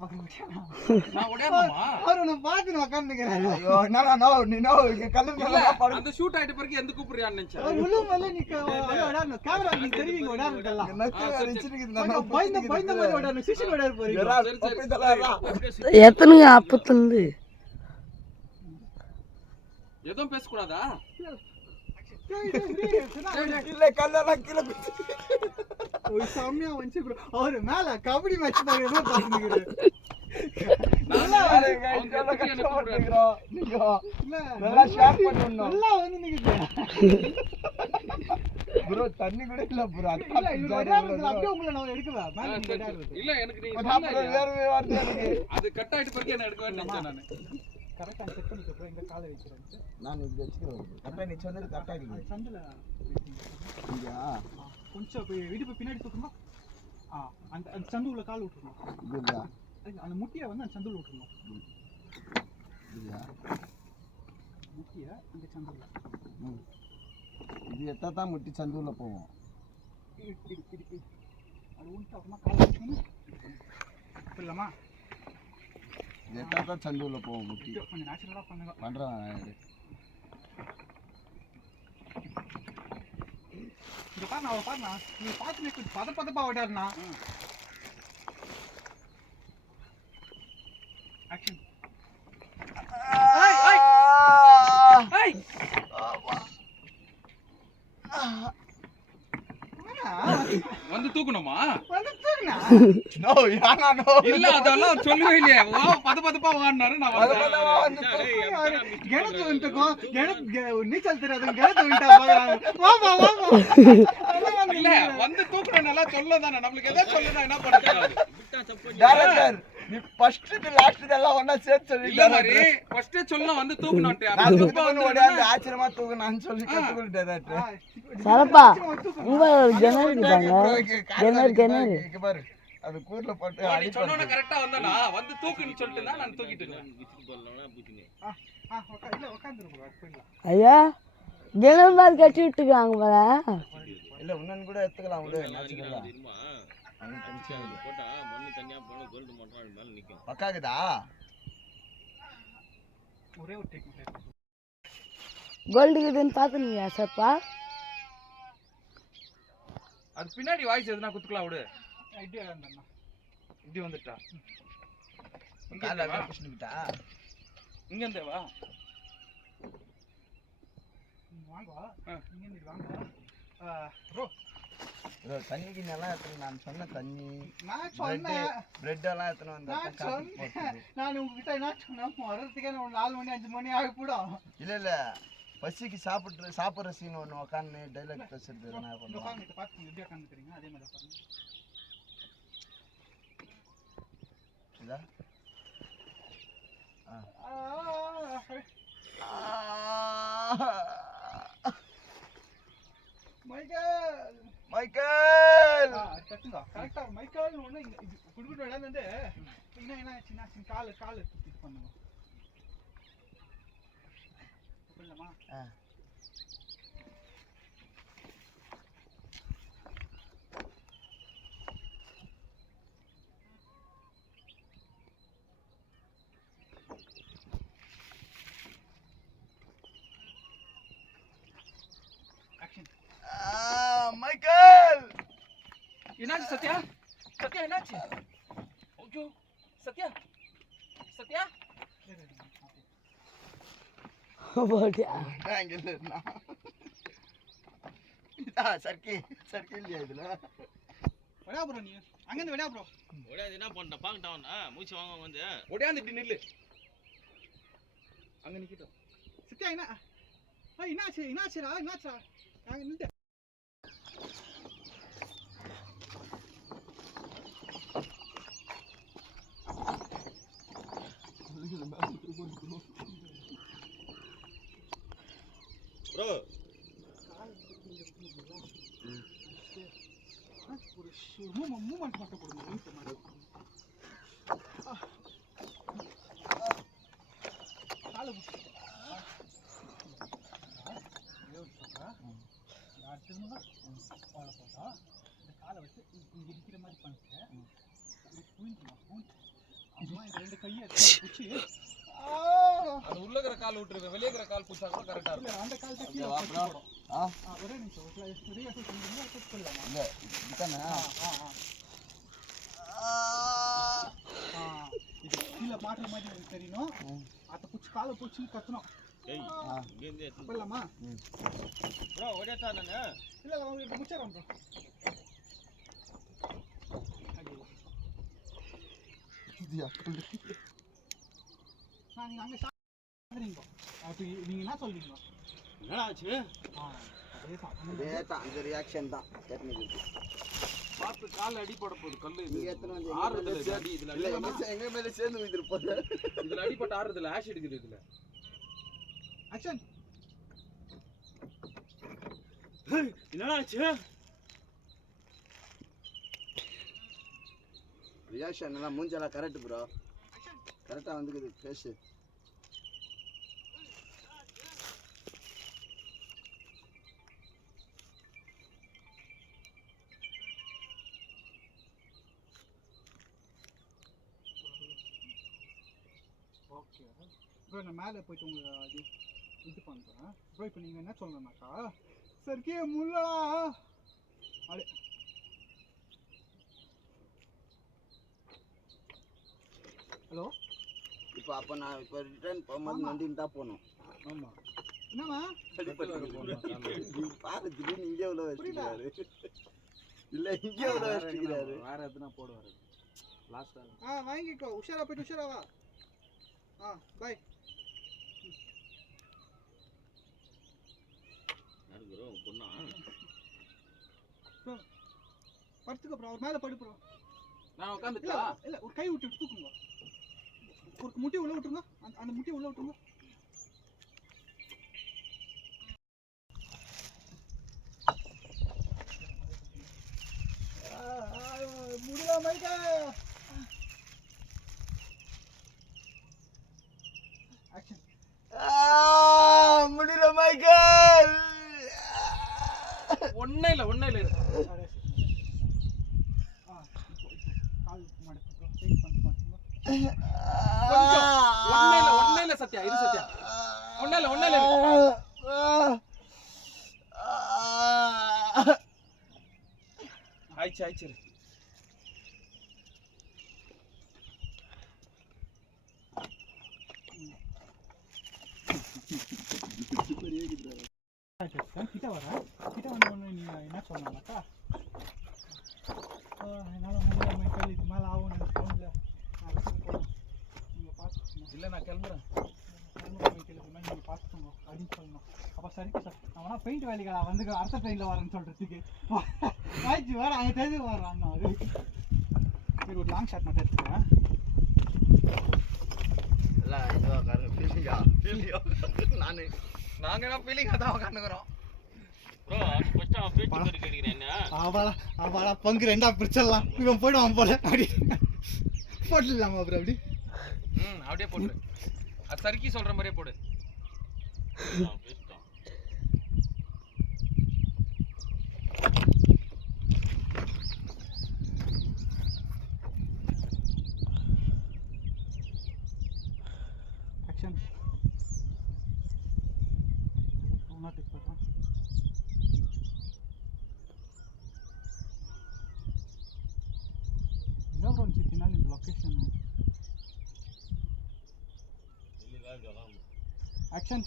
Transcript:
நான் ஓடியாமா அவர் உன்னை பார்த்து உட்காந்துக்கிறாரு. ஐயோ என்னடா நோ நீ நோ கல்லு மேல படு. அந்த ஷூட் ஆயிட்ட பிறகு எந்த கூப்பிடுறியான்னு நினைச்சேன். அவர் உள்ள மேல நிக்க ஓடானு கேமரா நீ தெரிவிங்க ஓடானடல. எனக்கு அடிச்சிருக்கு நான் பயந்த மாதிரி ஓடானு சிஷன் ஓடாரு போறீங்க. எத்தனை அப்பத்துல எதுவும் பேச கூடாதா? இல்ல கல்லெல்லாம் கீழே ஒரு சாமியா வந்து ப்ரோ அவர் மேல கபடி மேட்ச் பாக்குறத பாத்துக்கிறாரு. நல்லா கஷ்டப்படுறோம் நீங்க நல்லா ஷேர் பண்ணனும். நல்லா வந்து நிக்குது ப்ரோ தண்ணி கூட இல்ல ப்ரோ. இல்ல இது வராமல அப்படியே உங்களை நான் எடுக்கவா மேல நீங்க எடுக்கிறது. இல்ல எனக்கு நீ வேற வார்த்தை எனக்கு அது கட் ஆயிட்ட பிறகு என்ன எடுக்க வேண்டாம் நான். கரெக்ட்டா செட் பண்ணிட்டு அப்புறம் இந்த காலை வெச்சிரேன். நான் இது வெச்சுக்கிறேன். கரெக்ட்டா நீ சொன்னது கரெக்ட்டா இருக்கு. சந்தல இங்க கொஞ்சம் போய் இடுப்பு பின்னாடி தூக்குமா. அந்த சந்துல கால் விட்டுறணும். இதுடா. அந்த முட்டியை வந்து அந்த சந்துல விட்டுறணும். இதுயா. முட்டியை இந்த சந்துல. இது எத்தா முட்டி சந்துல போவோம். அது உன்ட்ட அப்புறமா கால் வச்சுக்கணும். இல்லமா எத்தா சந்துல போவோம் முட்டி. கொஞ்சம் நேச்சுரலா பண்ணுங்க. பண்றேன். இந்த பாருண்ணா நீ பார்த்து நிற்க பதப்பா விடாருண்ணா. ஆக்ஷன் வந்து தூக்கணுமா? வந்து தூக்குனா நோ யானா நோ இல்ல அதெல்லாம் சொல்லவே இல்லையே. வா பதப்பா வான்னாரு நான் வந்து கிணத்து வந்துக்கோ கிணத்து நீச்சல் தெரியாது கிணத்து வந்துட்டா பாக்குறாங்க. வாமா இல்ல வந்து தூக்கணும் நல்லா சொல்லதானே நம்மளுக்கு எதை சொல்லணும் என்ன பண்ணக்கூடாது. டைரக்டர் நீ ஃபர்ஸ்ட் தி லாஸ்ட் இதெல்லாம் ஒண்ணா சேர்த்து இல்ல சொல்லிட்டாரு. மாதிரி ஃபர்ஸ்ட் சொல்லணும் வந்து தூக்கணும்ட்டு. நான் தூக்கணும் ஓடியாந்து ஆச்சரியமா தூக்கணும்னு சொல்லி கத்துக்கிட்டு டைரக்டர். சரப்பா உங்க ஜெனரேட் தாங்க ஜெனரேட் இங்க பாரு அது கூர்ல போட்டு நீ சொன்னோனே கரெக்ட்டா வந்தனா வந்து தூக்குன்னு சொல்லிட்டு தான் நான் தூக்கிட்டேன். இல்ல உட்கார்ந்துரு போயிடலாம். ஐயா ஜெனரேட் மாதிரி கட்டி விட்டுக்காங்க பாரு. இல்ல உன்னன் கூட எடுத்துக்கலாம் விடு நேச்சுரலா. போட்டா மண்ணு தனியா போனா கோல்ட் மட்றான் மேல நிக்கும். பக்காக்குதா ஒரே ஒரு டெக்னிக் கோல்டு இதுன்னு பாத்துனீங்க சப்பா. அது பின்னாடி வாய்ஸ் எதுனா குத்துக்கலாம் விடு. ஐடியா இருந்தா இப்படி வந்துட்டா கால்ல அப்படியே புஷ்னிட்டா. இங்க இருந்தே வா வாங்க இங்க இருந்து வாங்க. ப்ரோ ப்ரோ தண்ணிக்கு நல்லா எடுத்து நான் சொன்ன தண்ணி நான் சொன்னேன் பிரெட் எல்லாம் எடுத்து வந்தா நான் உங்ககிட்ட என்ன சொன்னேன் வரதுக்கே 4 மணி 5 மணி ஆகி போடும். இல்ல பசிக்கு சாப்பிடுற சீன் ஒன்று உட்காந்து டைலாக் பேசுறது நான் உட்காந்து பார்த்து எப்படி உட்காந்துக்கிறீங்க அதே மாதிரி பாருங்க. இதா மைக்கேல் கட்டுங்க கரெக்டா மைக்கேல் ஒன்று குடுக்கிட்டு இடம் வந்து என்ன சின்ன கால் இது பண்ணுங்க புரியலமா. மைக்கேல் என்னாச்சு சத்யா? சத்யா என்னாச்சு? ஓகே சத்யா சத்யா போடியா அங்க இல்ல சர்க்கி இல்லையா இதுல விடா ப்ரோ நீ அங்கிருந்து விடா ப்ரோ. ஓடாது என்ன பண்ண பாக்கட்டான் மூச்சு வாங்க வந்து ஓடியாந்து இப்படி நில்லு. அங்க நிக்கிட்டோம். சத்யா என்னாச்சுடா அங்க நில்லு. ப்ரோ ஒரு மூமெண்ட் மட்டும் கொடுங்க. காலை திரும்ப போட்டா இந்த காலை வச்சு இங்க இருக்கிற மாதிரி பண்ணிட்டு கையை பிடிச்சி அது உள்ள இருக்கிற கால் விட்டுருக்கு, வெளியே இருக்கிற கால் பிடிச்சா கூட கரெக்டா இல்லை இருக்கும். அந்த காலத்தை கீழே வா வச்சு bro. போடும். ஆ ஒரே நிமிஷம் ஒரு ரிஹர்சல் பண்ணிங்கன்னா போடலாமா? இல்ல இதுதானே இது கீழே மாட்டுற மாதிரி எனக்கு தெரியணும். அதை பிடிச்சி காலை பிடிச்சி கத்தணும். ஏய் இங்க இருந்து எடுத்து போடலாமா? ப்ரோ ஓடேட்டா நானே இல்லை இல்லை அவங்க முடிச்சிடறோம் ப்ரோ. இது நீங்கள் அங்கே சாப்பிட்றீங்க. அப்போ நீங்கள் என்ன சொல்றீங்க? என்னடா ஆச்சு அதே தான். அதேதான் அந்த ரியாக்ஷன் தான் டெக்னிக்கல். பார்த்து கால் அடிபட போகுது கல்லு இது. நீங்க எத்தனை வந்து ஆறுதுல இது அடி, இதுல இல்ல அடி. எங்க மேல சேர்ந்து விதிரு போல. இதுல அடிபட்ட ஆறுதுல ஆஷ் எடுக்குது இதுல. ஆக்ஷன். என்னடா ஆச்சு ரியாக்ஷன் எல்லாம் மூஞ்செல்லாம் கரெக்ட் ப்ரோ. கரெக்டா வந்துக்குது ஃபேஸ். ஓகே ப்ரோ, நான் மேலே போயிட்டு உங்களுக்கு இது பண்ணுறேன் ப்ரோ. இப்போ நீங்கள் என்ன சொல்லணும்னாக்கா, சர்க்கே முல்லா அப்படி. ஹலோ. இப்போ அப்ப நான் இப்போ ரிட்டர்ன் போகும்போது நண்டின்னு தான் போகணும். ஆமாம். என்னம்மா? பாரு திடீர்னு இங்கே உள்ள வச்சுக்கிறாரு. இல்ல இங்கே உள்ள வச்சுக்கிறாரு. வேற எதுனா போடுவாரு லாஸ்டா. வாங்கிக்கோ. உஷாரா போயிட்டு உஷாரா வா. பாய். யாரு ப்ரோ பொண்ணா ப்ரோ படுத்துக்க ப்ரோ. அவர் மேலே படு ப்ரோ. நான் உட்காந்துட்டா. இல்லை ஒரு கை விட்டு தூக்குங்க. ஒரு முட்டி உள்ள விட்டுருங்க. அந்த முட்டி உள்ள விட்டுருங்க. முடியல மைக்கா. ஆக்ஷன். முடியல மைக்கேல். ஒண்ணே இல்ல கால் மடக்கு ப்ரோ. சைட் பண்ணி மாட்டுங்க. ஒண்ணே இல்ல சத்யா, இரு சத்யா. ஒண்ணே இல்ல ஆயிச்சு. கிட்ட வரேன். கிட்ட வந்தோடனே நீங்கள் என்ன சொன்னாக்கா, என்னால் முடியல மைக்கேல், இது மேலே ஆகும் எனக்கு தோணல, நான் வீட்டுக்கு போகிறேன், நீங்கள் பார்த்துக்கோங்க. இல்ல நான் கிளம்புறேன். மைக்கேல் இது மாதிரி நீங்கள் பார்த்துக்கோங்க அப்படின்னு சொல்லணும். அப்போ சரிக்கு சார் நான் வேணா பெயிண்ட் வேலைக்கு வந்து அடுத்த ட்ரெயினில் வரேன்னு சொல்கிறதுக்கு ஆயிடுச்சு. வேறு அங்கே தெரிஞ்சு வர்றான் அது. சரி ஒரு லாங் ஷாட் மட்டும் எடுத்துக்கிறேன். நாங்க என்ன ஃபீலிங்கா தான் உட்காந்துக்கிறோம். ப்ரோ ஃபர்ஸ்ட் ஆஃப் பேச்சு மாதிரி கேக்குறேன் என்ன அவளா பங்கு ரெண்டா பிரிச்சிடலாம். இவன் போயிடுவான் போல அப்படி போட்டுடலாமா அப்புறம் அப்படி? அப்படியே போடு. அது சறுக்கி சொல்ற மாதிரியே போடு. ஆக்ஷன். ஒன்றா டிக் பண்ணுறேன். எங்கே ப்ரோ சித்தினால் இந்த லொக்கேஷன்? ஆக்ஷன்.